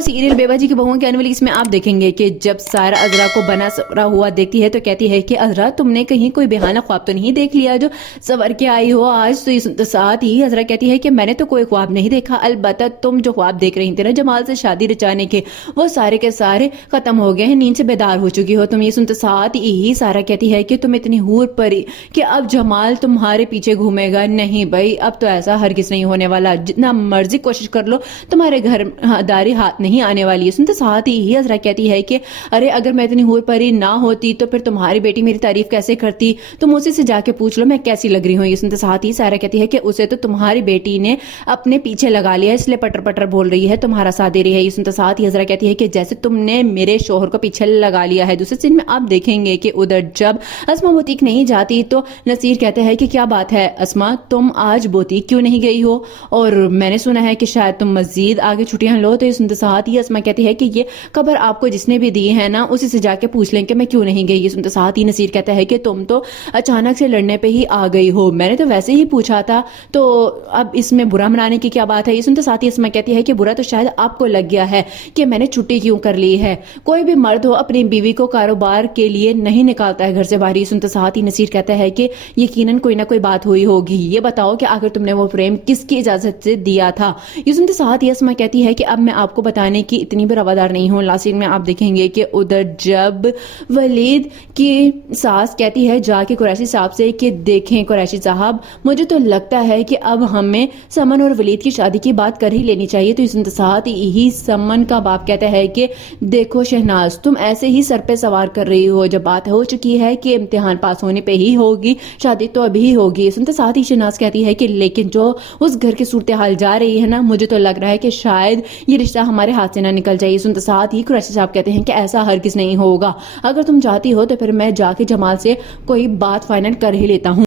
Serial बेबाजी की बहुओं के एनुअलीज में आप देखेंगे कि जब सारा अजरा को बना सवरा हुआ देखती है तो कहती है कि अजरा तुमने कहीं कोई बेहाना ख्वाब तो नहीं देख लिया जो सवर के आई हो आज। तो साथ ही अजरा कहती है कि मैंने तो कोई ख्वाब नहीं देखा, अलबत्ता तुम जो ख्वाब देख रही थी ना जमाल से शादी रचाने के, वो सारे के सारे खत्म हो गए हैं, नींद से बेदार हो चुकी हो तुम। ये सुनते साथ ही सारा कहती है कि तुम इतनी हूर परी कि अब जमाल तुम्हारे पीछे घूमेगा। नहीं भाई, अब तो ऐसा हरगिज नहीं होने वाला, जितना मर्जी कोशिश कर लो तुम्हारे घर दारी हाथ नहीं आने वाली है। सुनते साथ ही अजरा कहती है कि अरे अगर मैं इतनी हूर परी ना होती तो फिर तुम्हारी बेटी मेरी तारीफ कैसे करती, तुम उसी से जाके पूछ लो मैं कैसी लग रही हूँ। ये सुनते साथ ही सारा कहती है कि उसे तो तुम्हारी बेटी ने अपने पीछे लगा लिया, इसलिए पटर पटर बोल रही है, तुम्हारा साथ दे रही है। ये सुनते साथ ही अजरा कहती है कि जैसे तुमने मेरे शोहर को पीछे लगा लिया है। दूसरे सीन में आप देखेंगे कि उधर जब अस्मा बुटीक नहीं जाती तो नसीर कहते हैं कि क्या बात है अस्मा, तुम आज बुटीक क्यों नहीं गई हो, और मैंने सुना है कि शायद तुम मजीद आगे छुट्टियां लो। तो ये सुनते साथ ही अस्मा कहती है कि ये खबर आपको जिसने भी दी है ना उसी से जाके पूछ लें कि मैं क्यों नहीं गई। ये सुनते साथ ही नसीर कहता है कि तुम तो अचानक से लड़ने पे ही आ गई हो, मैंने तो वैसे ही पूछा था, तो अब इसमें बुरा मनाने की क्या बात है। ये सुनते साथ ही अस्मा कहती है कि बुरा तो शायद आपको लग गया है कि मैंने छुट्टी क्यों कर ली है। कोई भी मर्द हो अपनी बीवी को कारोबार के लिए नहीं निकालता है घर से बाहर। ये सुनते साथ ही नसीर कहता है कि यकीनन कोई ना कोई बात हुई होगी, ये बताओ कि आखिर तुमने वो फ्रेम किसकी इजाजत से दिया था। ये सुनते साथ ही अस्मा कहती है कि अब मैं आपको बताने की इतनी भी रवादार नहीं हूँ। लास्ट सीन में आप देखेंगे कि उधर जब वलीद की सास कहती है जाके कुरैशी साहब से कि देखें कुरैशी साहब, मुझे तो लगता है कि अब हमें समन और वलीद की शादी की बात कर ही लेनी चाहिए। तो इस साथ ही समन का बाप कहता है कि देखो शहनाज, तुम ऐसे ही सर पे सवार कर रही हो, जब बात हो चुकी है कि इम्तिहान पास होने पे ही होगी, शादी तो अभी ही होगी। सुनते साथ ही शहनाज कहती है कि लेकिन जो उस घर की सूरत हाल जा रही है ना, मुझे तो लग रहा है कि शायद ये रिश्ता हमारे हाथ से ना निकल जाए। सुनते साथ ही कुरैशी साहब कहते हैं कि ऐसा हरगिज नहीं होगा, अगर तुम चाहती हो तो फिर मैं जाके जमाल से कोई बात फाइनल कर ही लेता हूँ।